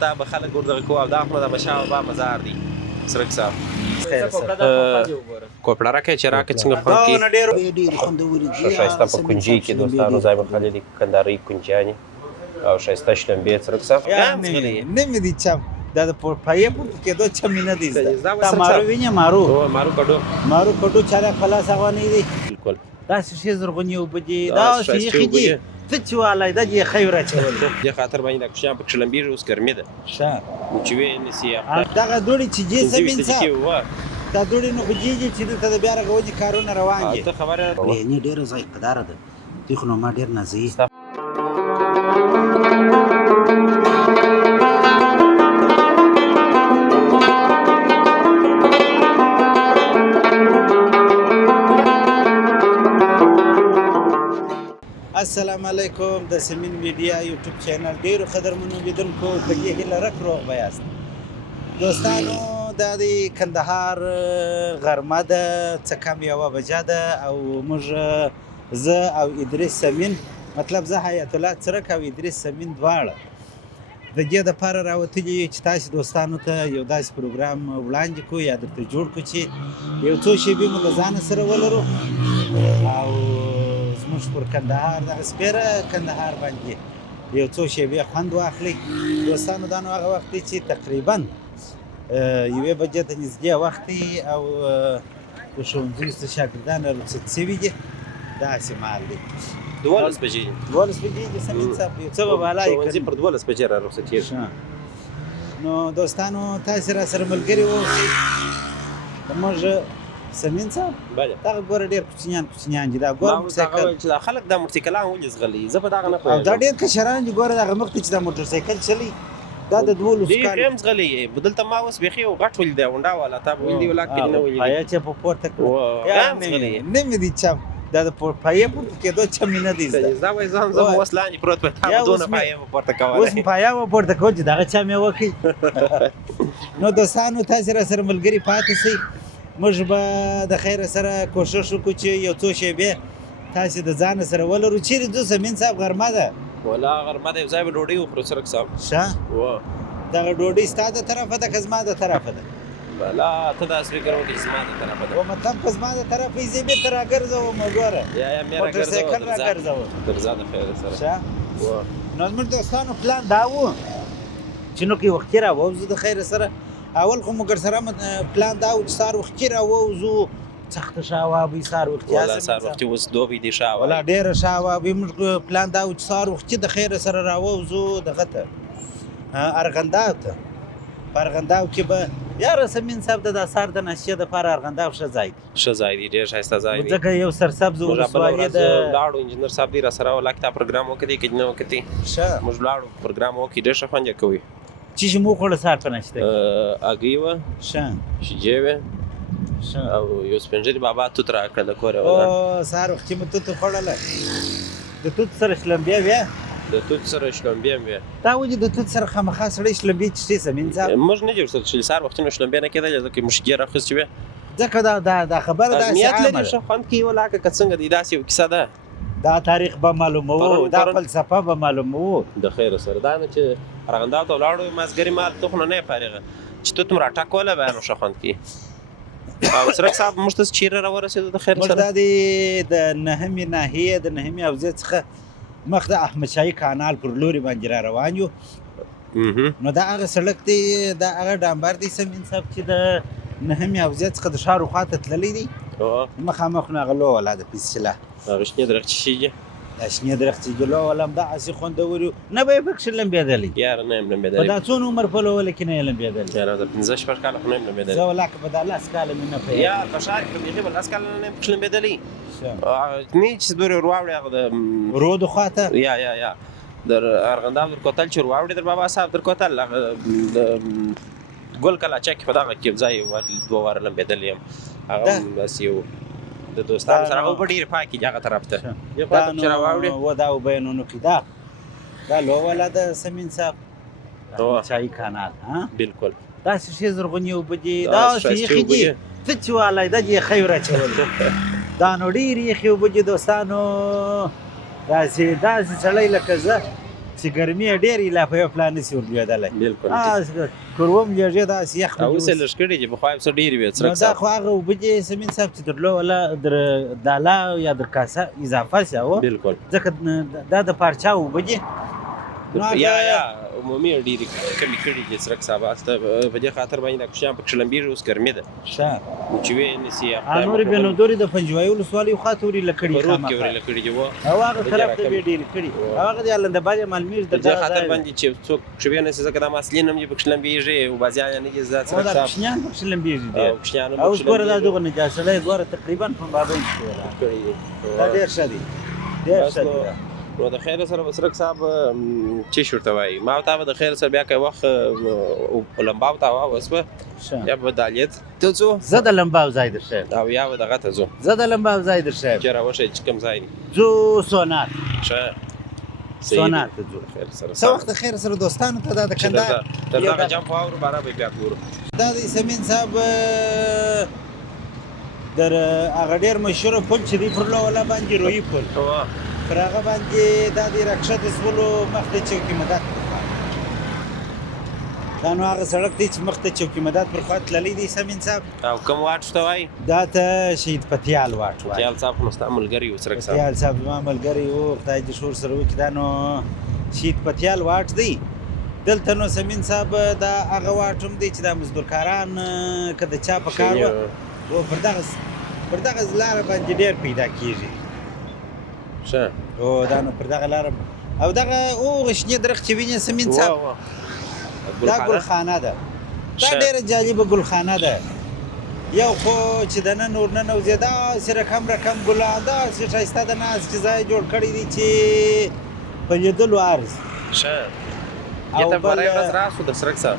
دا به خلک ورته کوي او دا خو د بشا بابا مزار دی سرک صاحب کوپړه راکې چې راکې څنګه خوند کې ډېر خوندوري دي ښایسته په کنجي کې دوستانو ځای به خالي کنداري کنجاني او ښایسته شلمبې سرک صاحب نه مې دي چم دا د پایې په کېدو چم نه دي دا مارو ویني مارو کډو چاره خلاص غوانې دي بالکل دا شي زرغونی وبدي دا شي خدي څه والای دا جې خیره چول دي خاطر باندې د کشان په شلمبې اوس ګرمي ده ښه چې وې نسی دا غوړي چې جې زمين څه دا دوړي نو بجیږي چې ته د بیا راغونی کارونه روان دي ته خبره نه ډېر ذایقه دار ده دي خو نو ما ډېر نازي السلام علیکم د سمین میډیا یوټیوب چینل ډیرو قدرمنو لیدونکو په دې هیله رک روغ بیاست دوستانو دا د کندهار غرمه ده څه کم یوه بجه ده او موږ زه او ادریس سمین مطلب زه حیات الله څرک او ادریس سمین دواړه د دې دپاره راوتلي یو چې تاسې دوستانو ته یو داسې پروګرام وړاندې کړو یا درته جوړ کړو چې یو څو شیبې مو له ځانه سره ولرو او زموږ پر کندهار دغه سپېره کندهار باندې یو څو شیبې خوند واخلئ دوستانو دا نو هغه وخت دی چې تقریبا یوې بجې ته نږدې وخت دی او د ښوونځیو څه شاګردان رخصت شوي دي داسې مهال دی 12 بجې دي سمین صاحب یو څه به بالا ښوونځي پر 12 بجې را رخصتېږي نو دوستانو تاسې را سره ملګري اوسئ موږ سمین صاحب بله دغه ګوره ډېر کوچنیان دي دا ګوره موټرسایکل چې دا خلک دا موټرسایکلان ولې ځغلي زه په دغه نه او پوهېږم دا ډېر کشران دي ګوره دغه مخکې چې دا موټرسایکل چلی دا د 12 دې هم ځغلي دلته ما اوس بیخي یو غټ ولید غونډه والا تا ویلي ولا کې نه ویلي پایه چې په پورته کړو هم ځغلي نه مې دي چم دا د پایه په کېدو چم نه دي دا وای ځان زه اوس لاندې پروت په تا دونه پایه پورته کوله اوس پایه پورته کوم چې دغه چا مې وکړي نو دوستانو تاسې را سره ملګري پاتې شئ موږ به د خیر سره کوشش وکړو چې یو څو شیبې تاسې د ځان سره ولرو چیرې ځو سمین صاحب غرمه ده ولا غرمه ده یو ځای به ډوډۍ وخورو سرک صاحب ښه دغه ډوډۍ ستا د طرفه ده که زما د طرفه ده بلا ته داسې فکر وکړې زما د طرفه ده مطلب که زما د طرفه یې زه بېرته راګرځوم ګوره یا مې موټرسایکل راګرځوم درځه د خیر سره ښه نو زموږ دوستانو پلان دا و چې نو کې وختي راووځو د خیر سره اول خو موږ سره پلان دا و چې سهار وختي راووځو سخته شاوابي سهار وختي ولا سهار وختي اوس دوبۍ دي شاوه ولا ډېره شاوابي موږ پلان دا و چې سهار وختي د خیر سره راووځو دغه ته ارغنداو ته په ارغنداو کې به یاره سمین صاحب د سهار د ناشتې دپاره ارغنداو ښه ځای دی ښه ځای دی ډېر ښایسته ځای دی ځکه یو سرسبز ولسوالي ده لاړو انجینر صاحب دی را سره ولاکې تا پروګرام وکړي که نه وکړي ښه موږ لاړو پروګرام وکړي ډېر ښه خوند یې کوي چې مو خوړه سهار په ناشته هګۍ وه ښه شیجې وې او یو سپین ږیري بابا توت راکړه د کوره او سهار وختي مو توت خوړله د توت سره شلمبې وې د توت سره شلمبې هم وې دا ولې د توت سره خامخا سړی شلمبې څښي سمین صاحب موږ نه جوړ چې سهار وختي نو شلمبې نه کېدلې ځکه مشکې راخیستې وې ځکه دا خبره داسې نیت عامه لري ښه خوند کوي ولاکه که څنګه دی داسې یو کیسه ده دا تاریخ به معلوموو دا فلسفه به معلوموو د خیر سره دا نه چې ارغنداو ته ولاړو مازګري مال ته خو نه فارغه چې توت مو راټاکوله بیا نو ښه خوند کوي او سرک صاحب موږ ته چیرې راورسېدو د خیر سره موږ دا د نهمې ناحیې د نهمې حوزې څخه مخ د احمدشاهي کانال پر لوري باندې را روان یو نو دا هغه سړک دی دا هغه ډامبر دی سمین صاحب چې د نهمې حوزې څخه د ښار خواته تللی دی مخامخ نو هغه لو والا د پیسله هغه شنې درخچې شي دا شنې درختې جلو والا هم دغسې خوندور یو نه به یې پکښې لمبېدلی یاره نه یم په لمبېدلی دا څونه عمر په لوله کې نه یې لمبېدلی یاره د 15 شپږ کاله خو نه یم لمبېدلی زه ولاکه په دا 10 کاله مې نه پوهېږم یا په ښار کې په بیخي به 10 کاله نه یم پکښې لمبېدلی نه چې دورې ور واوړې هغه د رودو خواته یا در ارغنداب در کوتل چې ور واوړې در بابا صاحب در کوتل هغه د ګل کلاچه کې په دغه کې ځای دوه واره لمبېدلی یم هغه هم داسې یو د دوستانو سره هغه به ډېرې پاکې هغه طرف ته یو خوا ته چې را واوړې و دا وبینونو کې دا لو والا د سمین صاحب احمدشاهي کانال بالکل داسې شي زرغونې اوبه دي دا یخې دي څه چې والای دا یې خی وراچول دا نو ډېرې یخې اوبه دي دوستانو داسې سړی لکه زه چې ګرمي یې ډېرې لا په یو پلا نشي ورلوېدلی بالکل کروم لږې داسې یخ اوس یې لږ کړي چې پخوا یې پسه ډېرې وې نو څرک دا صاحب خو هغه اوبه چې سمین صاحب چې درلو ولا در داله یا در کاسه اضافه شوه بالکل ځکه دا د پارچا اوبه دي یا عمومي ډېرې کمې کړي دي څرک صاحب هسته په دې خاطر باندې دا کوچیان پکې لمبېږي اوس ګرمي ده ښه چې ویې نیسي نورې بېنودورې د پنجوایي ولسوالۍ خوا ته ورې لکړي په روډ کې ورې لکړي دي او هغه طرف ته بیا ډېرې کړي او هغه د الندباد یا مالمیر د دې خاطر باندې چې څوک شوبې نسي ځکه دا مسلین هم پکې لمبېږي او بازیان نه دي زړه او دا کوچنیان پکې لمبېږي دي او کوچنیان هم اوس ګوره دا دغه نجاشله ګوره تقریبا په بابۍ کې ولا کړي دي دا ډېر ښه دي ډېر ښه دي نو د خیر سره بسرک صاحب چې شورته وای ما ته د خیر سره بیا کوي وخت لمباو ته واسبه یا بدالیت ته څو زه د لمباو ځای درشه او یا دغه ته ځو زه د لمباو ځای درشه چې راوشه چې کوم ځای زو سونات ښه سونات ځو خیر سره څو وخت خیر سره دوستانو ته دا د کندهار تر دا جام فاور بارا به بیا ګورو دا د سمین صاحب در هغه ډېر مشهور پل چې دی پر لولا باندې روی پل پر هغه باندې دا د رکشت سولو مخته چوکي مدد دا نو هغه سړک دی چې مخته چوکي مدد پر خوا تللی دی سمین صاحب او کوم واټ شته وای دا ته شهید پتیال واټ وای پتیال صاحب نو ملګری و سرک صاحب پتیال صاحب ما ملګری و خدای دې شور سره وکړي دا نو شهید پتیال واټ دی دلته نو سمین صاحب دا هغه واټ هم دی چې دا مزدورکاران که د چا په کار و پر دغه لاره باندې ډېر پیدا کېږي ښه او دا نو پر دغه لاره او دغه هغه شنې درخت چې وینې سمین صاحب دا ګلخانه ده دا ډېره جالبه ګلخانه ده یو خو چې دننه نور ننوځې داسې رقم ګلان داسې ښایسته د ناستې ځای جوړ کړی دی چې په لیدلو عرض ښه یا ته برای ورځ راسو د سرک صاحب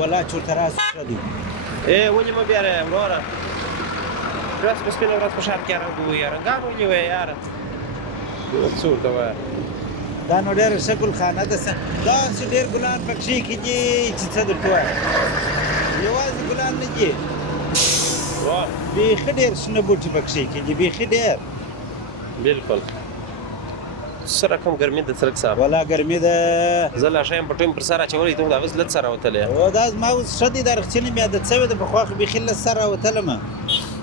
ولا چورته راسو ښه دی ولې مه بیاره وروره ورځ په سپینه ورځ په ښار کې رنګ وي رنګان ونیوی یاره څه ورته وایه دا نو ډېره ښه ګلخانه ده داسې ډېر ګلان پکښې کېږي چې څه درته ووایم یوازې ګلان نه دي بیخي ډېر شنه بوټي پکښې کېږي بیخي ډېر بالکل څه رقم ګرمي ده سرک صاحب ولا ګرمي ده زه لا ښه یم په ټیم پر سر اچولی ته خو دا اوس لږ سر راوتلی او دا زما اوس ښه دی دا رخچینې مې عادت شوې ده پخوا خو بیخي لږ سر راوتلمه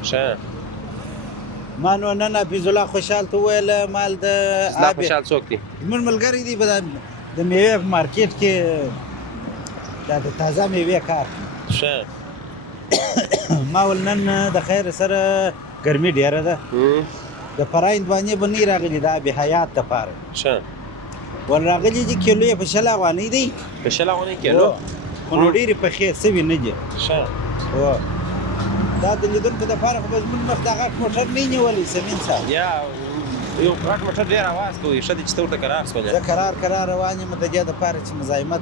ښه ما نو نن حفیظ الله خوشحال ته وویله مال د دا خوشحال څوک دی زموږ ملګری دی به د میوې په مارکېټ کې دا د تازه میوې کار ښه ما ول نن د خیر سره ګرمي ډېره ده د فراه هندوانې به نه راغلي دا بې حیات دپاره ښه ول راغلي دي کیلو یې په 6 افغانۍ دی په 6 افغانۍ کیلو خو نو ډېرې پخې سوي نه دي ښه دا د لیدونکو دپاره خو به زموږ مخ دا غټ موټر نه یې نیولی سمین صاحب یا یو غټ موټر ډېر اواز کوي ښه دی چې ته ورته کرار شولې زه کرار روان یم د دې دپاره چې مزاحمت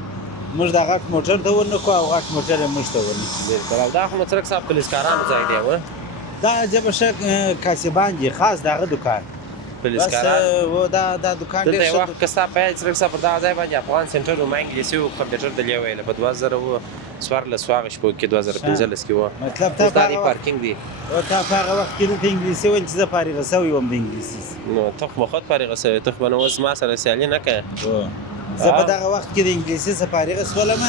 موږ دا غټ موټر ته ونه کړو او غټ موټر یې موږ ته ونه او دا خو مڅرک صاحب پولیسکارانو ځای دی و دا جبه ښه کاسبان دي خاص دغه دکان پولیسکاران و دا دکان ډېر دلته یو وخت که ستا پیل څرک صاحب پر دغه ځای باندې افغان سنټر و ما انګلیسي و کمپیوټر دلې ویله په 2014 هغه شپو کې 2015 کې و مطلب اوس دا دی پارکینګ دی او تا په هغه وخت کې دلته انګلیسي ویل چې زه فارغه سوی وم د انګلیسي نو ته خو خود فارغه سوی ته خو به نو اوس ما سره سیالي نه کوې زه په دغه وخت کې د انګلیسي څخه فارغه شولم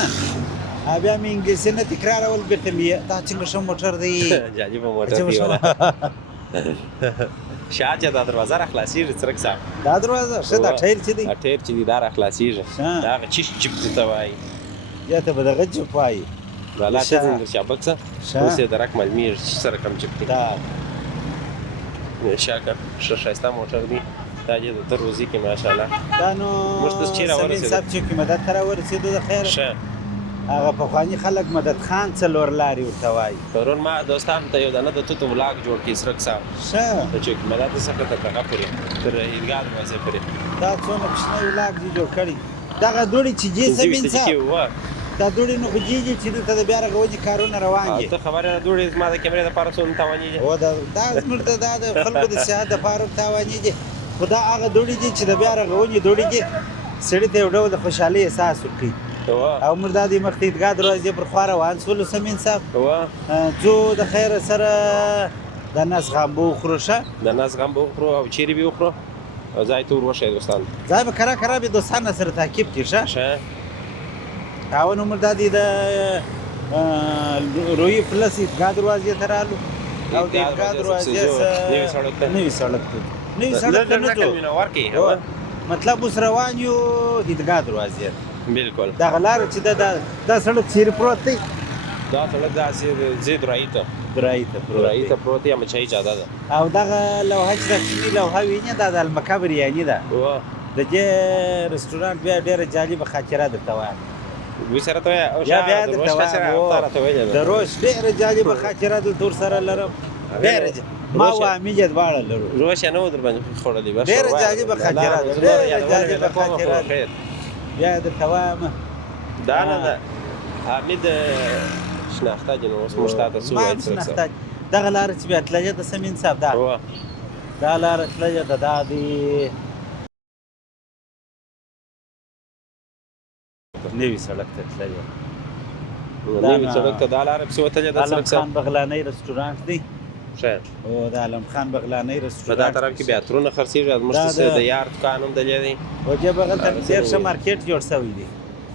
بیا مې انګلیسي نه تکرارول بېرته مې دا څنګه ښه موټر دی جالبه موټر دی شاید دا دروازه را خلاصیږي څرک صاحب دا دروازه ښه دا ټایر چې دی دا ټایر چې دی دا را خلاصیږي دا هغه چیش جیپ ته وایي یا ته به دغه جیپ وایي والا ته زنګ شابک څه اوس یې درک معلومیږي چې سره کوم جیپ دی دا شاکر ښه ښایسته موټر دی دا دې د روزي کې ماشاءالله دا نو موږ ته چیرې ورسېدو صاحب چې مدد ته راورسېدو د خیر ښه هغه پخواني خلک مدد خان څلور لارې ورته وایي پرون ما دوستانو ته یو دانه د توتو ولاګ جوړ کړي سرک صاحب ښه د چوکي مدد څخه تر دغه پورې تر عیدګاه دروازې پورې دا څومره کوچنی ولاګ دي جوړ کړي دغه دوړې چې جې سمین صاحب دا دوړې نو خو جې چې دلته د بیا رغونې کارونه روان دي ته خبره نه دوړې زما د کیمرې دپاره څومره تاوانېږي او دا زموږ ته دا د خلکو د صحت دپاره هم تاوانېږي خو دا هغه دوړې دي چې د بیا رغونې دوړې دي سړي ته یو ډول د خوشحالۍ احساس ورکوي او موږ دا د مخ ته عیدګاه دروازې پر خوا روان شولو سمین صاحب ځو د خیره سره د نس غم به وخورو ښه د نس غم به وخورو او چیرې به وخورو ځای ته ور وښیه دوستان ځای به کرا به دوستان سره تعقیب کړي ښه ښه اول عمر دا دی د روی پلس عیدګاه دروازې ته رالو او د عیدګاه دروازې نوي سړک ته نوي سړک ته نوي سړک ته نه ځو منور کې مطلب اوس روان یو عیدګاه دروازې بالکل دغه لاره چې دا سړک چیرې پروت دی دا سړک داسې ځي درایي ته درایي ته پروت دی همیشه اجازه ده او دغه لوحه چې د چیني لوحه وینې دا د المکه بریاني ده د دې رستورانت بیا ډېره جالبه خاطره درته وایم وی سره ته او یا بیا درته وایم د روش ډېره جالبه خاطره دلته ورسره لرم ډېره ما و امیجه دواړه لرو روش نه و در باندې خوړلې بس ډېره جالبه خاطره ده ډېره جالبه خاطره ده بیا درته وایم دا نه ده حمید شناخته جن اوس موږ ته څه وایي څه دغه لاره چې بیا تللې د سمین صاحب دا لاره تللې ده دا دی نوي سړک ته تللې نوي سړک ته دا لاره پسې وتلې ده عالم خان بغلانی رستورانت دی ښه او د عالم خان بغلانی په رستورانت دا طرف کې بیا ترونه خرڅېږي موږ ته د یار دکان هم دلې دی او چې بغل ته ډېر ښه مارکیټ جوړ شوی دی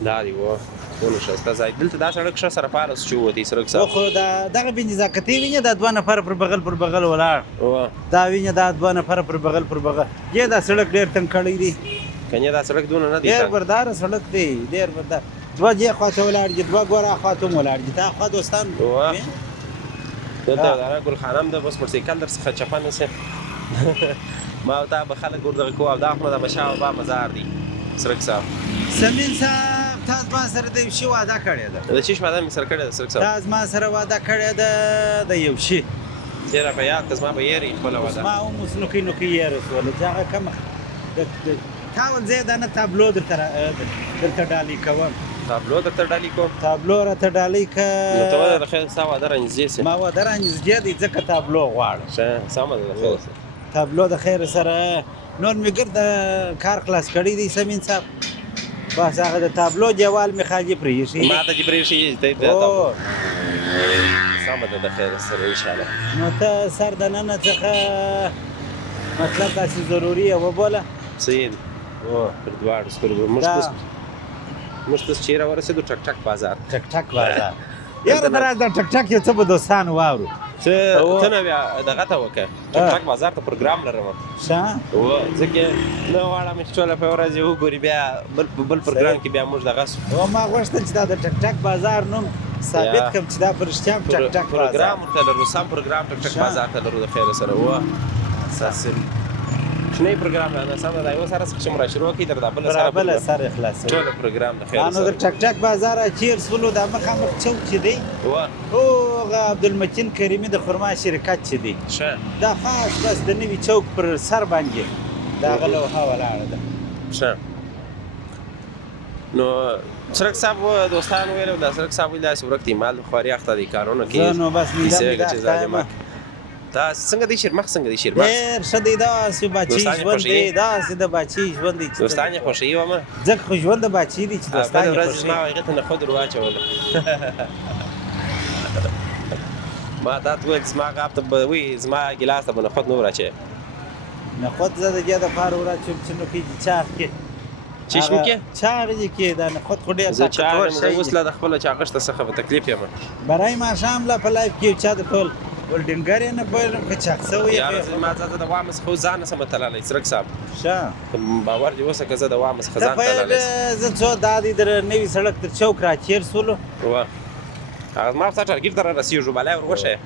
دا دی و ټول ښایسته ځای دلته دا سړک ښه سره پارس چې وتی سړک صاحب خو دغه بې نزاکتي وینې دا دوه نفره پر بغل ولاړ دا وینې دا دوه نفره پر بغل یې دا سړک ډېر تنګ کړی دی کنه دا سړک دونه نه دی ډېر بردار سړک دی ډېر بردار دوه جې خواته ولاړ دي دوه ګوره خواته هم ولاړ دي تا خوا دوستان دلته دا ګل خانم ده بس موټرسایکل در څخه چپه نه سي ما او تا به خلک ور دغه کو او دا احمد بشا با مزار دی سرک صاحب سمین صاحب تاسو ما سره د یو شی وعده کړې ده د چیش ماده می سره کړې ده سرک صاحب تاسو ما سره وعده کړې ده د یو شی چیرې په یاد کس ما به یې خپل وعده ما هم نو کې یې رسول ځکه کوم د تاول زیاده نه تابلو درته ډالۍ کوم تابلو درته ډالۍ کوم تابلو راته ډالۍ که نو ته ولې د خیر سا وعده رانږدې سي ما وعده رانږدې دی ځکه تابلو غواړم ښه سمه ده د خیر تابلو د خیر سره نور مې ګرد کار خلاص کړی دی سمین صاحب بس هغه د تابلو دیوال مې خالی پرېښي ما ته چې پرېښي دی او سمه ده د خیر سره ان شاء الله نو ته سر د ننه څخه مطلب داسې ضروري یې وبوله سید پر دواړو سترګو موږ ته چیرې ورسېدو ټک ټک بازار یاره ته راځه ټک ټک یو څه به دوستانو واورو ته نه بیا دغه ته وکړه ټک ټک بازار ته پروګرام لرم ښه ځکه نه غواړم چې ټوله په ورځ وګوري بیا بل پروګرام کې بیا موږ دغه سو ما غوښتل چې دا د ټک ټک بازار نوم ثابت کړم چې دا په رښتیا ټک ټک پروګرام ورته لرو سم پروګرام ټک ټک بازار ته لرو د خیر سره و اساس شنو پروګرام نه سم دا یو سره څه مړه شروع کی تر دا بل سره اخلاص ټول پروګرام د خیر سره نو د ټک ټک بازار چیر سولو د مخامخ چوک چې دی او عبدالمتین کریمی د خرما شرکت چې دی ښه دا خاص بس د نوي چوک پر سر باندې دا غلوها ولاړه ده ښه نو سرک صاحب دوستان ویلو دا سرک صاحب ویل دا ورکتي مال خواري اخته دي کارونه کې نو بس دا څنګه دي شرمخ څنګه دي شرمخ ډېر ښه دی دا چې باچي ژوند دی داسې د باچي ژوند دی دوستان یې خوښوي ومه ځکه خو ژوند د باچي دی چې دوستان یې خوښوي ما هغې ته نخود ور واچوله ما تا ته وویل زما غاب ته به وایي زما ګیلاس ته به نخود نه ور اچوې نخود زه د دې دپاره ور اچوم چې نو کېږي چاغ کې چشم کې چاغ دې کې دا نخود خو ډېر زه چاغ یم اوس لا د خپله چاغښته څخه په تکلیف یم برای ماښام لا په لایف کې یو چا د ټول ولډینګر یې نه پوهېږم که چاق شوی یاره ما زه د وامه څخه ځان نه سم تللی سرک صاحب ښه باور دې اوسه که زه د وامه څخه ځان تللی زه څو دا دی در نوي سړک تر چوک راچیر سولو هغه ما ستا ټارګېټ ته رارسېږو بلی ور وښیه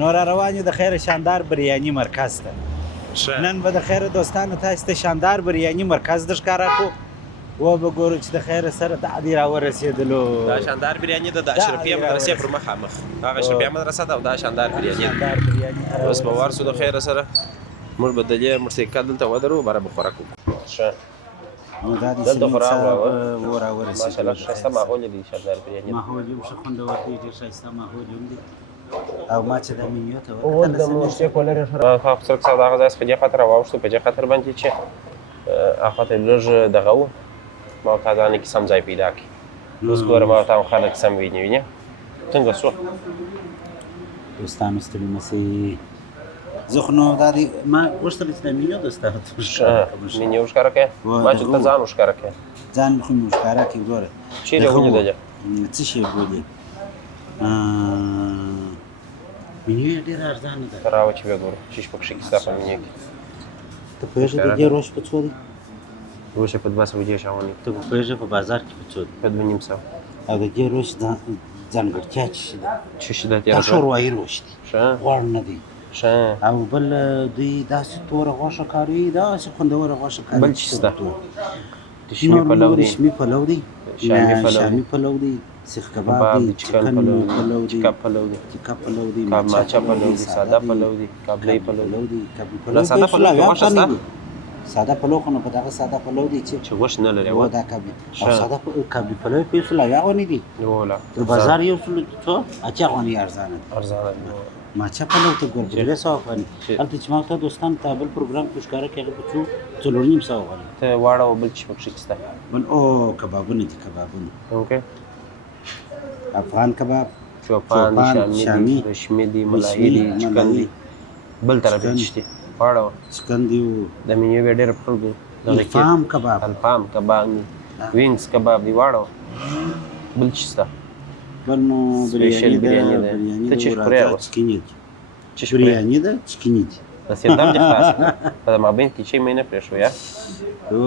نو را روان یو د خیر شاندار بریاني مرکز ته نن به د خیر دوستانو تاسو ته شاندار بریاني مرکز در ښکاره کړو و به ګورو چې د خیر سره دا دې راورسېدلو دا شاندار بریاني ده د اشرفیه مدرسې پر مخامخ هغه اشرفیه مدرسه ده او دا شاندار بریاني ده اوس به ورسو د خیر سره موږ به د دې موټرسایکل دلته ودرو باره به خوراک وکړو ښه نو دا دې دلته خو راورسېدل ماشاءالله ښایسته ماحول یې دی شاندار بریاني ماحول یې ښه خوندور دی ډېر ښایسته ماحول یې دی او ما چې د منیو ته او د موټرسایکل لري خو سرک صاحب هغه ځای څخه دې خاطر واوښتو په دې خاطر باندې چې هغه ته لږ دغه و ما ورته ځان کې سم ځای پیدا کړي اوس ګوره ما ورته خلک سم ویني څنګه شو دوستانو ستړي مه شئ زه خو نو دا دی ما غوښتل چې د مینیو دوستانو ته وښکاره کړم. مینیو ښکاره کړې ما چې ته ځان وښکاره کړې ځان مې خو مې وښکاره کړي ګوره چیرې ولیدلې څه شی بولې مینیو یې ډېره ارزانه ده راوه چې بیا ګورو چې پکښې کیسه په مینیو کې ته پوهېږې د دې روش په څو دی روش په 200 بجې شاونې ته خو پوهېږې په بازار کې په څو دی په 2.5 او د دې روش ځانګړتیا څه شي ده څه شي ده دا شوروایي روش دی ښه غوړ نه دی ښه او بل دوی داسې توره غوښه کاروي داسې خوندوره غوښه کاروي بل څه شته د شمي پلو دی شمي پلو دی شامي پلو دی سیخ کباب دی چکن پلو دی چکا پلو دی چکا پلو دی کاب ماچا پلو دی ساده پلو دی کابلی پلو دی پلو ساده پلو کې غوښه شته ساده پلو خو نو په دغه ساده پلو دی چې غوښه نه لري و دا کابلی او ساده کابلی پلو په څه لا غونې دي ولا تر بازار یو څه څو اچا غونې ارزانه ماچا پلو ته ګور ډېر څه وفاني هلته چې ما ته دوستان تابل پروګرام کې ښکارا کېږي په څو څلورنیم څه وغواړي ته واړه او بل چې پکښې کیسه بل او کبابونه دي کبابونه اوکې افغان کباب چوپان شامي رشمي دي ملایي دي چکن دي بل طرف یې شته واړه چکن دی د مینیو به ډېر پټ دي الفام کباب الفام کباب وینګز کباب دی واړه بل څه شته بل نو بریاني ده ته چې خورې چکنی چې بریاني ده چکنی دي بس یې دم دې خلاص په مابین کې چې مې نه پرېښو یا و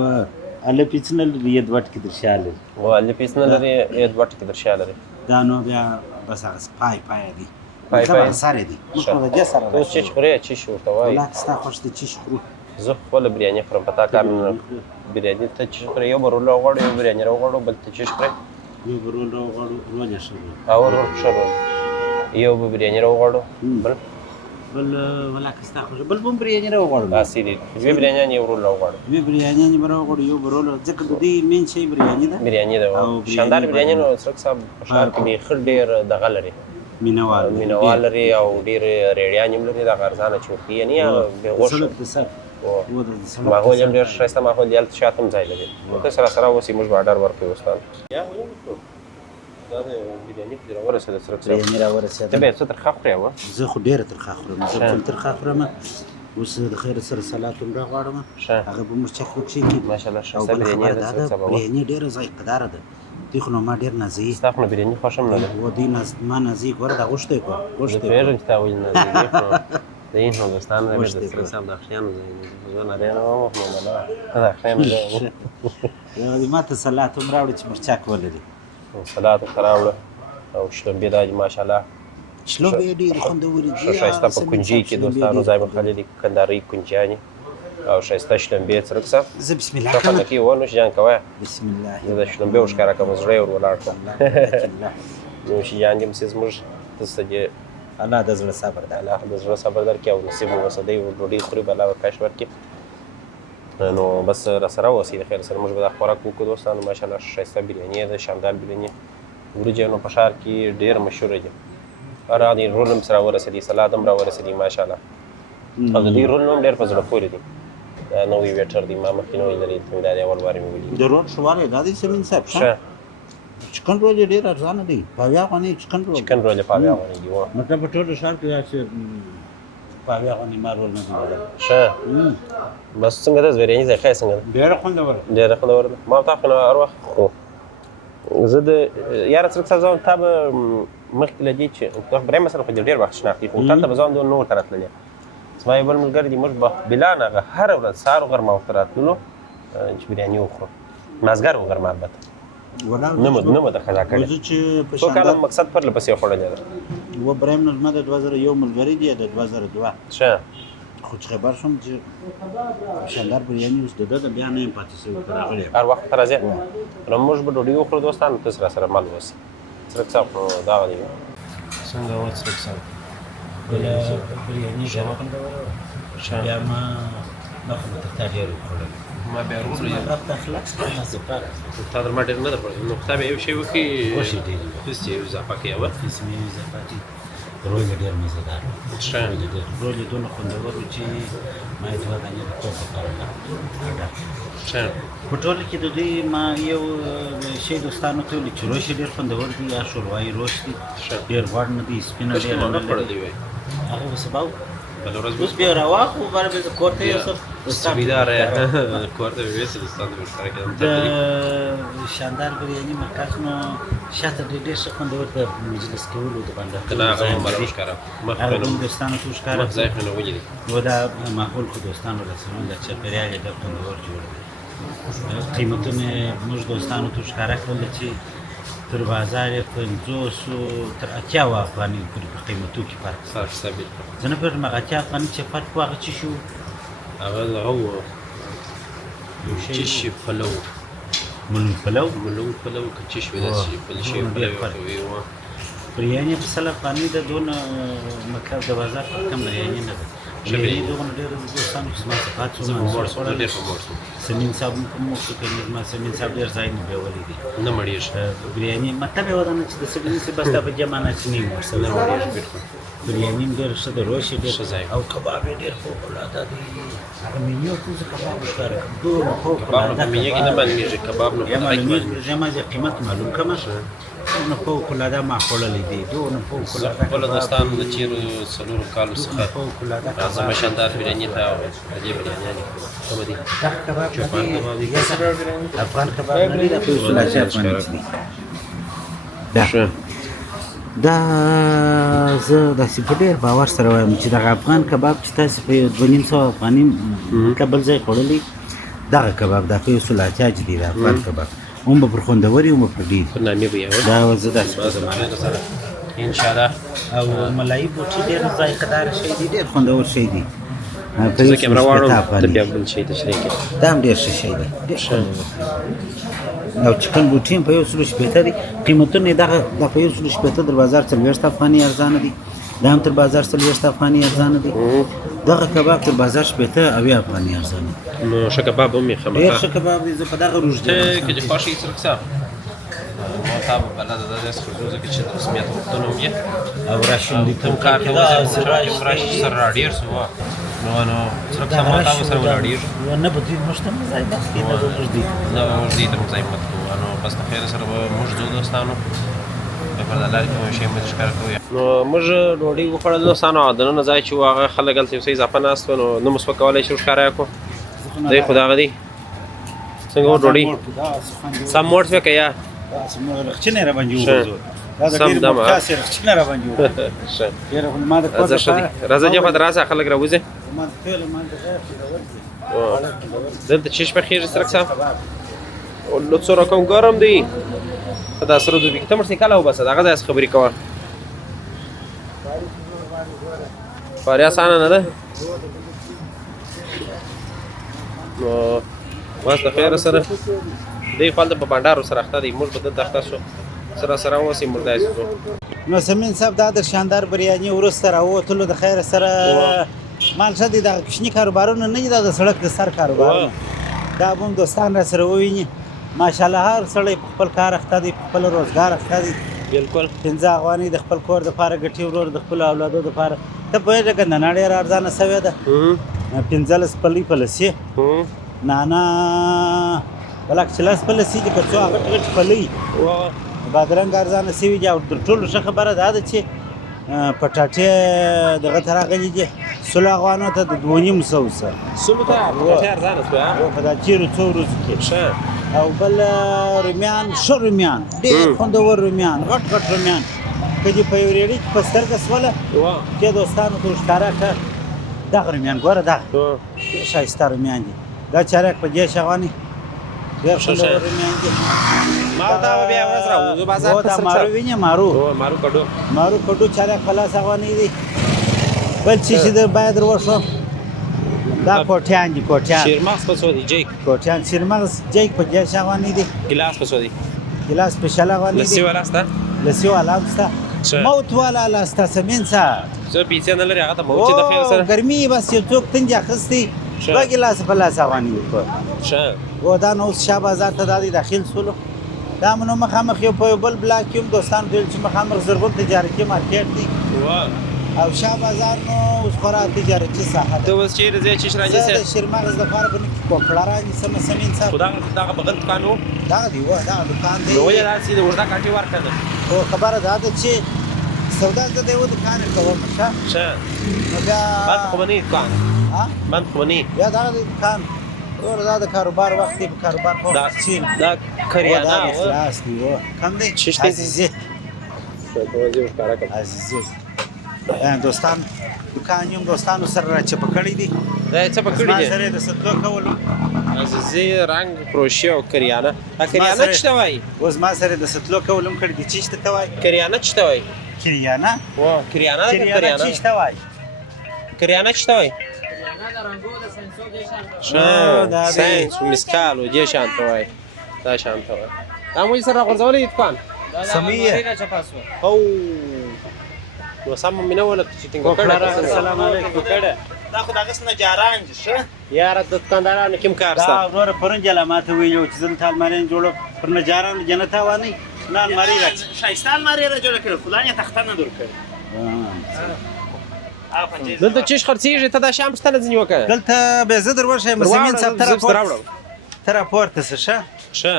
اله پیڅنل یې دوټ کې درشاله و اله پیڅنل یې دوټ کې درشاله دا نو بیا بس هغه پای دي پای سره دي موږ په دې سره ته چې خورې چې ورته وایي الله ستا خوښ ته چې خورو زه خپل بریاني خورم پتا کار نه بریاني ته چې خورې یو برول غوړ یو بریاني غوړ بل ته چې خورې یو برول غوړ ولې شروع او ور شروع یو بریاني غوړ بل ولا کستا خوښ بل بم بریاني غوړ اسیدي یو بریاني یو برول غوړ یو بریاني غوړ یو برول ځکه د دې مين شي بریاني ده شاندار بریاني نو سرک صاحب شهر کې خل ډیر دغه لري مینوال لري او ډیر ریډیان هم لري د غرزانه چوکۍ نه به غوښه ماحول هم ډیر ښایسته ماحول دی هلته شاته هم ځای لري ته سره اوس یې موږ به اډر ورکوو استاد دا د بریاني پرې راورسېده سرک صاحب بریاني راورسېده ته به یې څه ترخه خورې وه زه خو ډېره ترخه خورم زه تل ترخه خورم اوس د خیر سره سلات هم راغواړم هغه به موږ چک وکښېږي ماشاءالله ښایسته بریاني ده سرک صاحب بریاني ډېره ذایقه‌داره ده دی خو نو ما ډېر نازوي ستا خو نو بریاني خوښ هم نه ده و دی ما نازوي ګوره دا غوښتی کړه زه پوهېږم چې تا ولې نازوي خو د این نو دوستان د سرک صاحب د اخښیانو ځای دی زه نری نه وم نو نه د اخښیانو ځای دی ما ته سلات هم راوړه چې مرچک ولري سلات ورته راوړه او شلومبې دا ماشاءالله شلومبې ډېرې خوندورې دي ښایسته په کنجۍ کې دوستانو ځای به خالي دي کندارۍ کنجیانې او ښایسته شلومبې څرک صاحب زه بسم الله ښه خلک یې ونوش جان کوه بسم الله زه د شلومبې وښکاره کړم زړه یې ور ولاړ کړم نوشي جان دې مسې زموږ دلته دې الله د زړه صبر ده الله د زړه صبر درکړي او نصیب وباسه دی ډوډۍ خوري به الله ورکړي ورکړي نو بس راسره اوسئ د خیر سره موږ به دا خوراک وکړو دوستانو ماشاءالله ښایسته بریاني ده شاندار بریاني وریجې نو په ښار کې ډېر مشهوره دي راغلي رول هم سره ورسېدي سلاد هم راورسېدي ماشاءالله او د دې رول هم ډېر په زړه پورې دي دا نوی ویټر دی ما مخکې نوی لري دا د اول وارې مې ولیدي د رول شوالی دا دی سمین صاحب ښه چکن رول یې ډېر ارزانه دی پاویا غوندې چکن رول یې پاویا غوندې دي مطلب په ټول ښار کې داسې پاویا غوندې ما رول نه دی لیدلی ښه بس څنګه ده بریاني ذایقه یې څنګه ده ډېره خوندوره ډېره خوندوره ده ما تا خو نو هر وخت خو زه د یاره څرک صاحب زه تا به مخکې له دې چې برای مثلا خو دې ډېر وخت شناختي خو هلته به ځان نه ورته راتللی زما یو بل ملګری دی موږ به بلان هغه هره ورځ سهار و غرمه ورته راتللو چې بریاني وخورو مازدیګر و غرمه البته نه مو د خزا کړې څو کاله مقصد پرله پسې خوړلی ده و برایم نو زما د 2001 ملګری دی د 2002 ښه خو چې خبر شوم چې شاندار بریاني اوس د ده د بیا نه یم پاتې شوی که راغلی هر وخت ته راځې نو موږ به ډوډۍ وخورو دوستانو تاسو راسره مل اوسئ څرک صاحب خو دغه دی څنګه و څرک صاحب بریاني ډېره خوندوره وه بیا ما خو به تر تا ډېر وخوړل ما بیا زما رب ته خلاص کړه مازدیګر تا در ما ډېر نه ده خوړل نو خو تا به یو شی وکړي غوښې ډېرې هېڅ یې اضافه کوې اوه هېڅ مې اضافه دي رول یې ډېر مزهدار رول یې دونه خوندور و چې ما یې دوه دانې د کور لپاره ښه په ټوله کې د دوی ما یو شی دوستانو ته ویلي چې روش یې ډېر خوندور دی یا شوروایي روش دی ډېر غوړ نه دی سپینه ډېره نه لري هغه به سبا بل ورځ اوس بیا راواخو بار به کور ته یوسف سپیدار کور ته ویسل استاد د مشترک د شاندار بریاني مرکز نو شاته ډېر ښه خوندور د مجلس کولو د باندې کله هغه مرموش کارا هغه هم دوستانو ته ښکاره مخ ځای خو نه ولې و دا ماحول خو دوستانو رسنون د چاپېریال یې ډېر خوندور جوړ دی قیمتونه موږ دوستانو ته ښکاره کړل چې تر بازار یې 500 تر 80 افغانۍ پورې په قیمتو کې فرق صاف ثابت زه نه پوهېږم هغه 80 افغانۍ چې فرق و هغه څه شو هغه هو چش پلو ملون پلو که چش وي داسې پلي شوي پلو کوي بریاني په 100 افغانۍ د دونه مطلب د بازار فرق کم بریاني نه ده بریاني دغه ډېر دوستانو چې زما څخه پاتې زه په مور شوم ډېر په مور شوم سمین صاحب کوم وخت کې زما سمین صاحب ډېر ځای نه بیولې دي نه مړېږي بریاني مطلب یې ودانه چې د سمین صاحب بس دا په جمع نه چې نه ورسره نه مړېږي بالکل بریاني ډېر ښه د روشي ډېر ښه ځای او کباب یې ډېر فوق العاده دی هغه مینیو ته زه کباب ښکاره کړم ډېر فوق العاده کباب نه معلومېږي کباب نه یا معلومېږي زما د قیمت معلوم کړم دونه فوق العاده ما خوړلی دی دونه فوق العاده خپل دوستانو د تېرو څلورو کالو څخه فوق العاده راځم شاندار بریاني ته او دې بریانیانې کومه دي دا کباب چوپان کباب دي افغان کباب نه دی دا په فلاشي افغاني دی ښه دا زه داسې په ډېر باور سره وایم چې دغه افغان کباب چې تاسو په 250 افغاني بل ځای خوړلی دغه کباب دا په یو سل اچاج دی دا افغان کباب هم به پر خوندوري هم به پر ډېر پر نامې به یې دا زه داسې په زمانه سره انشاءالله او ملایي بوټي ډېر ذایقه‌دار شی دی ډېر خوندور شی دی زه کیمره واړم ته بیا بل شي تشریح کړي دا هم ډېر ښه شی دی ډېر خوندور او چکن بوټي هم په یو سلو شپېته دي قیمتونه یې دغه دا په یو سلو شپېته در بازار 40 افغانۍ ارزانه دي دا هم تر بازار 40 افغانۍ ارزانه دي دغه کباب تر بازار 80 اویا افغانۍ ارزانه دي نو ښه کباب هم یې ډېر ښه کباب دی زه په دغه روژده که چې خوښ یې سره څه ما تا به بلده ده داسې خصوص کې چې د رسمیت وختونه هم یې او راشم دي کوم کار ته وځم چې راشي سره راډیر سو نو سره څه ما تا سره ولاړیر نه به دې مشته مزای بس کې نه موږ دي نه موږ دې تر مزای مت کوو نو بس په خیر سره موږ زو دوستانو په پردلار کې مو شي مې ښکار کوو نو موږ ډوډۍ وخوړل دوستانو د نن ځای چې هغه خلک هلته څه اضافه ناست نو نه مو سپه کولای شو ښکار کو دی خدا غدي څنګه و ډوډۍ سم موړ څه کیا رخچنه را باندې وګورځو دا د ډیر مخاص رخچنه را باندې وګورځو ښه ډیر ما د کوټه راځه چې په دراسه خلک راوځي ما ټول ما د دلته چش په خیر سره څه او لو څو رقم ګرم دی دا سره دوی کې تمر څه کاله وبس دا غدا خبرې کوه فاریا سانه نه ده نو واسه خیر سره دی خپل په بانډارو سره اخته دی موږ په دغه اخته شو سره اوسې مردای شو نو سمین صاحب دا د شاندار بریاني ورسره راوتلو د خیر سره مال شدي دا کښنی کاروبارونه نه دي دا د سړک د سر کاروبارونه دا هم دوستان را سره وویني ماشاءالله هر سړی په خپل کار اخته دی په خپل روزګار اخته دی بالکل 15 افغانۍ د خپل کور دپاره ګټي ورور د خپلو اولادو دپاره ته پوهېږې که نعناع ډېره ارزانه سوې ده 15 پلۍ پلسې نعناع بلک 40 پلسې دي که څو غټ غټ پلۍ بادرنګ ارزانه سوي دي او تر ټولو ښه خبره دا ده چې پټاټې دغه ته راغلي دي 100 افغانو ته د 2.5 سره 100 ته پټاټې ارزانه شوه په دا تېرو څو ورځو کې ښه او بل رومیان ښه رومیان ډېر خوندور رومیان غټ غټ رومیان که دې په یو ریړۍ کې په سترګه سوله چې دوستانو ته ښکاره کړه دغه رومیان ګوره دغه ډېر ښایسته رومیان دي دا چارک په 10 افغانۍ ډېر خوندور رومیان دي مارو ته بیا ورځ راوځو بازار ته مارو وینې مارو کډو چارک 50 افغانۍ دي بل چې د باید وروښو دا کوټیان دي کوټیان شیرمغز په څو دي جیک کوټیان شیرمغز جیک په 10 افغانۍ دي ګلاس په څو دي ګلاس په 60 افغانۍ دي لسی والا ستا لسی والا ستا موت والا لاستا سمین سا زه پیسې نه لري هغه ته موت د خیر سره ګرمي بس یو څوک تنجا خستی دوه ګلاس په لاس افغانۍ ورکړه ښه و دا نو شاه بازار ته دادی داخل سولو دا منو مخامخ یو په بل بلاک کې دوستان ټول چې مخامخ زرغون تجارتي مارکیټ دی او شاه بازار نو اوس خورا تجارتي ساحه ته اوس چیرې ځې چې راځي سه شیرمغز د فار بنو کوکړه راځي سمین صاحب خدا دغه بغل دکان وو دا دی و دا دکان دی نو یې راځي د وردا کاټي ورکړه او خبره دا ده چې سودا زه د یوه دوکان کوم ښه ښه نو بیا بند خو به نه وي دوکان ها بند خو به نه وي بیا دغه د دوکان ټول دا د کاروبار وخت دی په کاروبار په دا وخت چې دا کریانه دا و خلاص دی و کم دی چشتی؟ عزیزي عزیزي دوستان دوکان یم دوستانو سره راچپه کړی دي دا یې څه په کړي زما دي سره یې د سدلو کولو عزیزي رنګ فروشي او کریانه دا زما کریانه سره- څه ته وایي اوس ما سره د سدلو کولو هم کړی دي چیشته ته وایي کریانه څه ته وایي کریانه کریانه ده که کریانه کریانه چیشته وایي کریانه څه ته وایي ښه دا دی. ساینس مسکال و دې شان ته وایي دا شان ته وایي دا مو یې سره راغورځولی دي دوکان سمیه او نو سم مې نه ولګ چې ټینګه کړه که څنګه؟ السلام علیکم دا خو دغه څه نه جاران دي ښه یاره د دوکاندارانو کوم کار دا شته وروره پرون جلا ماته ویلو چې دلته الماریان جوړو پر نجارانو جنت وانه نه الماری راځي شایسته الماری را جوړه کړې فلان یې تخته نه درکړې دلته چیش خرڅېږي ته دا شام ستنه ځینې وکړه دلته به زه در ورشم زمين صاحب تر پورته څه شه ښه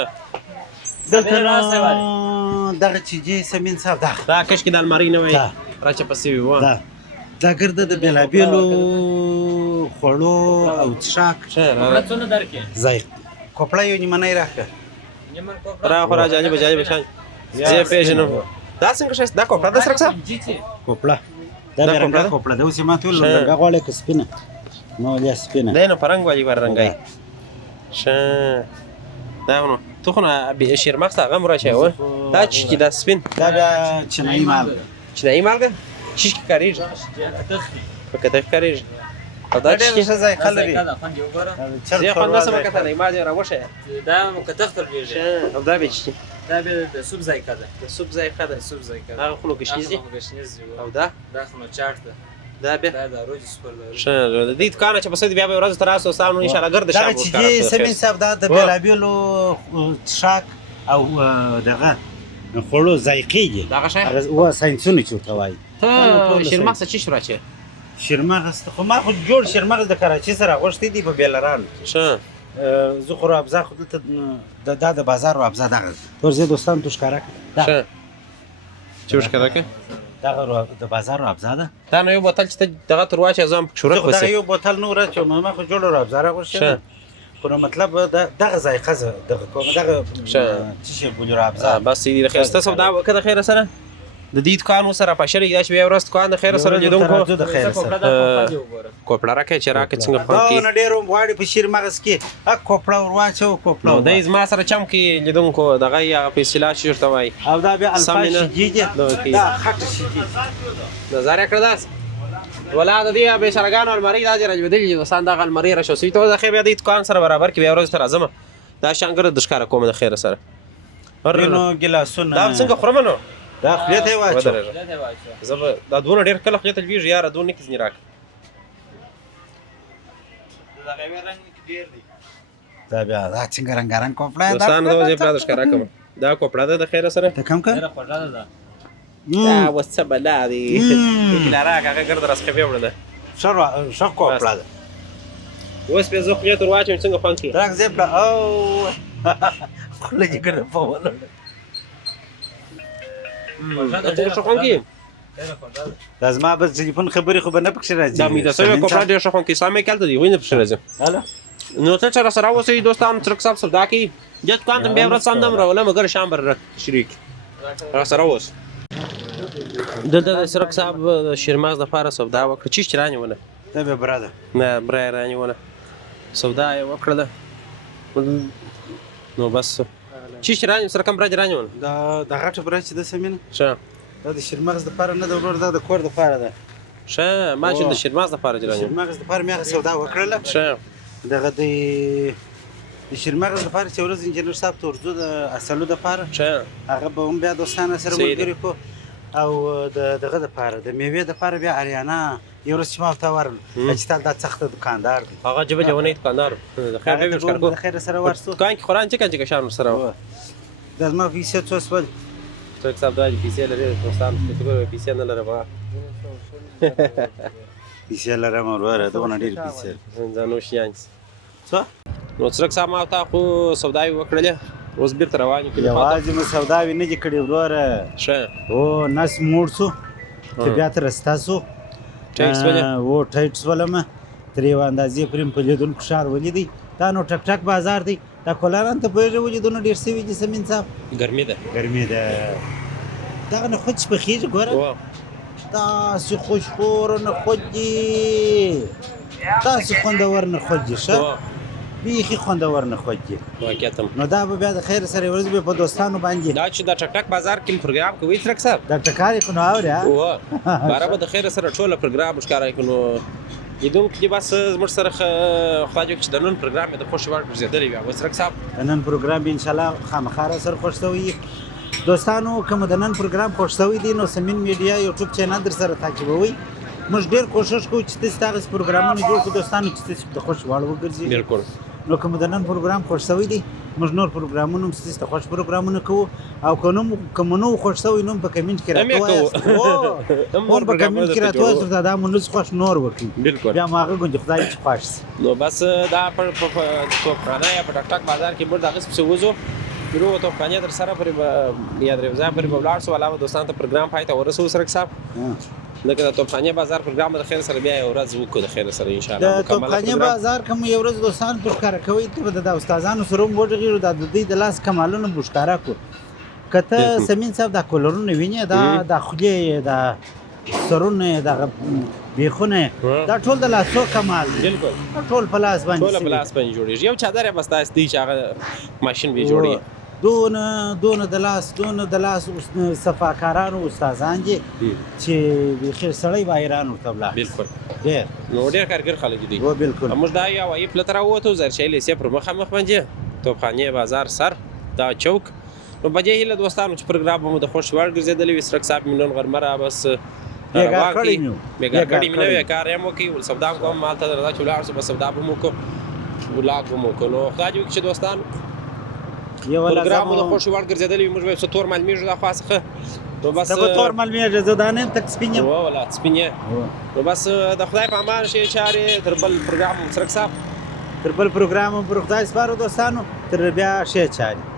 دلته نو دغه چې جې سمين صاحب دا کشکې د المارۍ نه وایي دا. راچپه سوي وه دا ګرده د بېلابېلو خوړو او څښاک ښه ذایق کوپړه یو نیمنۍ راکړه را خو را جالبه شان زه یې پېژنم دا څنګه ښایسته دا کوپړه ده سرک صاحب کوپړه دا دا مې رنګه کوپړه ده؟ کوپړه ده اوس یې ماته ویل ښه. رنګه غواړې که سپینه ما ویل یا سپینه دی نو په رنګ واجب رنګی ښه دا نو ته خو نه شیرمغز هغه هم راچی وه دا چیشکي دا سپین دا بیا چینایي مال چینایي مالګه چیشکي کارېږي په کتغ کارېږي او دا دا ډېر چیشکي ښه ذایقه لري زه خوند نه سم کتلی ما دې راوښیه دا مکتخ تر بیږي او دا به چیشکي دا به د سوب ذایقه ده د سوپ ذایقه ده سوب ذایقه هغه خو نو ګشنیز دي ګشنیز دی او دا دا خو نو چاټ ده دا بیا دا د روج سپور ده ښه د دې دوکانه چې په سد بیا به ورځ تر راسو سالو ان شاء الله ګرد دغه شام چې دې سمین صاحب دا د بېلابېلو څښاک او دغه خوړو ذایقې دي دغه شی هغه و ساینسونه چې ورته وایي ته شیرمغز څه چیش راچی شیرمغز خو ما خو جوړ شیرمغز د کراچۍ سره غوښتي دي په بیلران ښه زه خو رابزه خو دلته دا د بازار رابزه دغه تور زه دوستان تو ښکاره کړه ښه چې وښکاره کړه دغه د بازار رابزه ده دا نو یو بوتل چې ته دغه تر واچې زه هم پکې شورک زه خو دغه بسې یو بوتل نور اچوم ما خو جوړ رابزه راغوښتې ښه خو نو مطلب دغه ذایقه زه دغه کوم دغه ښه. څه شی بولي رابزه بس دې د خیرسته سودا وکړه د خیره سره د دې دوکان سره پاشلې دا چې بیا ورځ دوکان د خیره سره لیدونکو د خیر سره کوپړه راکړې چې راکړې څنګه خوند دا کړي نه ډېر غواړي په شیرمغز کې کوپړه ور واچو کوپړه نو دی زما سره چم کې لیدونکو دغه یې هغه فیصله چې ورته وایي او دا بیا الفا سمینه. شیجي دي دغه کې. دا خټه شیجي نظر یې کړه داس ولا د دې بېچارهګانو المارۍ دا دې راجبدلې چې دوستان دغه المارۍ راشوسوي ته د خیر بیا دې دوکان سره برابر کړي بیا ورځ ته راځم دا شانګره د ښکاره کوم د خیره سره نو ګلاسونه دا څنګه خورم نو دا خپل ته واچو ودرېږه. زه به دا دونه ډېر کله خولې ته لوېږي یاره دونه کې ځینې راکړه دا بیا دا څنګه رنګارنګ کوپړه دوستان دا وځي په ښکاره کوم دا کوپړه ده د خیره سره ته کم کړ دا اوس څه بلا دی ګیله راکړه هغه ګرده راسخوې وړه ده شر کوپړه ده اوس بیا زه خولې ته ور واچوم څنګه خوند کړي درک زپلا او خوله دې ګره په وله څنګه ښه خوند کړي دا زما بس ټلیفون خبرې خو به نه پکښې راځي دا مې د سوی کوپړه ډېر ښه خوند کړي سامې کلته دی وینې پکښې راځم هله نو ته چې راسره اوسئ دوستان څرک صاحب سودا کوي دې دوکان ته بیا ورځ سمدم راولم مګر شام به شریک راسره اوس دلته د څرک صاحب د شیرمغز دپاره سودا وکړه چیش چې رانیونه دا بیا براده نه برای رانیونه سودا یې وکړله نو بس چیش چې رانیم سره کم برج رانیونه دا د غټه برای چې د سمینه ښه دا د شیرمغز دپاره نه ده ورور دا د کور دپاره ده ښه ما چې د شیرمغز دپاره چې رانیم شیرمغز دپاره مې هغه سودا وکړله ښه دغه د شیرمغز دپاره چې ورځ انجینر صاحب ته ورځو د اصلو دپاره ښه هغه به هم بیا دوستانه سره صحیح دی. ملګري کړو او دغه دپاره د میوې دپاره بیا اریانا یو ورځ چې ما ورته ورغلم چې تا دا سخته دوکاندار دی هغه جبه جوانی دوکاندار د خیر به ښکار کو د خیر سره ورسو دوکان کې خوران چې کنه شان سره دا زما پیسې څو سول څوک صاحب دا پیسې لري دوستان ته پیسې نه لري با پیسې لرم وروره دغه ډېر پیسې ځانو شیانس څه نو څرک صاحب ما تا خو سوداوي وکړلې اوس بیرته روان یو یوازې مې سوداوي نه دي کړې وروره ښه او نس موړ شو طبیعت رستاسو ټیکس ولې و ټایټس ولمه تر یو اندازې پرې په لیدونکو ښار ولیدی دا نو ټک ټک بازار دی دا کولاران ته پوهېږې ولیدونه ډېر سوي دي سمین صاحب ګرمي ده ګرمي ده دغه نخود چې پخېږي ګوره داسې خوشخوره نخود دي داسې خوندور نخود دي ښه بیخي خوندور نخود دي واقعیت هم نو دا به بیا د خیر سره یو ورځ به په دوستانو باندې دا چې د ټک ټک بازار کې پروګرام کوي ترک صاحب د ټکارې کو نو اورې باره به د خیر سره ټوله پروګرام ښکاره کړو نو لیدونکو کې بس زموږ سره خدای جوړ چې د نن پروګرام د خوش وړ ګرځېدلی وي اوس ترک صاحب د نن پروګرام به انشاءالله خامخا را سره خوښ شوی دوستانو کوم د نن پروګرام خوښ شوی دی نو سمین میډیا یوټیوب چینل در سره تعقیبوئ موږ ډېر کوشش کوو چې تاسو دغسې پروګرامونه جوړ کړو دوستانو چې تاسو د خوښ وړ وګرځي بالکل نو کوم د نن پروګرام خوښ شوی دی موږ نور پروګرامونه هم ستاسو ته خوښ پروګرامونه کوو او که نو خوښ شوی نو هم په کمنټ کې راته وایاست هم په کمنټ کې راته وایاست ورته دا مونږ خوښ نور وکړي بالکل بیا مو هغه ګوندې خدای چې خوښ شي نو بس دا په توپخانه یا په ټک ټک بازار کې موږ دغسې پسې وځو بیرو توپخانې در سره پرې به یا درې ځای پرې به ولاړ شو علاوه دوستانو ته پروګرام پای ته ورسوو سرک صاحب لکه د توپخانې بازار پروګرام د خیر سره بیا یو ورځ وکړو د خیر سره انشاءالله د توپخانې بازار کوم یو ورځ دوستان په ښکاره کوي ته به د استادانو سره هم وغږېږو دا د دوی د لاس کمالونه به ښکاره کړو که ته سمین صاحب دا کولرونه وینې دا خولې دا سرونه دغه بیخونه دا ټول د لاسو کمال دی بالکل ټول په لاس باندې ټول په لاس باندې جوړېږي یو چادر یې بس داسې دی چې هغه ماشین به جوړوي دونه د لاس صفاکارانو استادان دي چې بخیر سړی به حیران ورته ولاړ بالکل ډېر نو ډېر کارګر خلک دي و بالکل موږ دا یو هوایي پله ته راووتو زرشۍ لیسې پر مخامخ باندې توپخانې بازار سر دا چوک نو په دې هیله دوستانو چې پروګرام به مو د خوښ وړ ګرځېدلی وي سرک صاحب مې نن غرمه را بس بېګار کړی مې کړي مې نه وي کار یې مو کوي سودا هم کوم مالته راځه چې ولاړ شو بس سودا به مو وکړو ولاګ به مو وکړو نو خدای دې وکړي چې دوستانو پروګرام مو د خوښ وړ ګرځېدلی وي موږ به څه تور معلومېږو دا خوا څخه نو بس ته به تور معلومېږې زه دا نه یم تک سپین یم ولا سپین یې نو بس د خدای په امان شي چارې تر بل پروګرام سرک صاحب تر بل پروګرام هم پر خدای سپارو دوستانو تر بیا ښې چارې